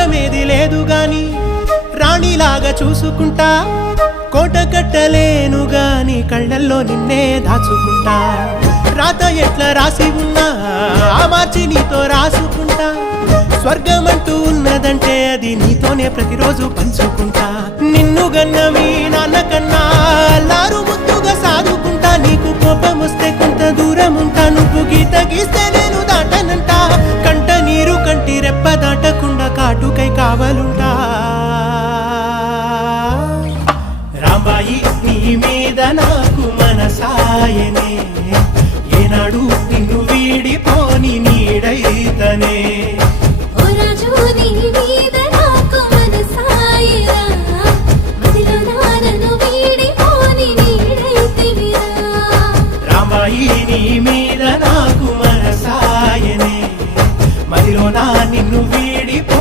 రాజ్యమేది లేదు గాని రాణిలాగా చూసుకుంటా కోట కట్టలేను గాని కళ్ళల్లో నిన్నే దాచుకుంటా రాత ఎట్లా రాసి ఉన్నా ఆ మార్చి నీతో రాసుకుంటా స్వర్గమంటూ ఉన్నదంటే అది నీతోనే ప్రతిరోజు పంచుకుంటా నిన్ను గన్న మీ నాన్నకన్నా లారు ముద్దుగా సాదుకుంటా నీకు కోపం వస్తే కొంత దూరం ఉంటా నువ్వు గీత గీస్తే నేను దాటనంట కంట నీరు కంటి రెప్ప దాటకుండా కాటుకై కావలుంటా రాంబాయి నీ మీద నాకు మనసాయనే ఏనాడు నిన్ను వీడిపోని నీడైతనే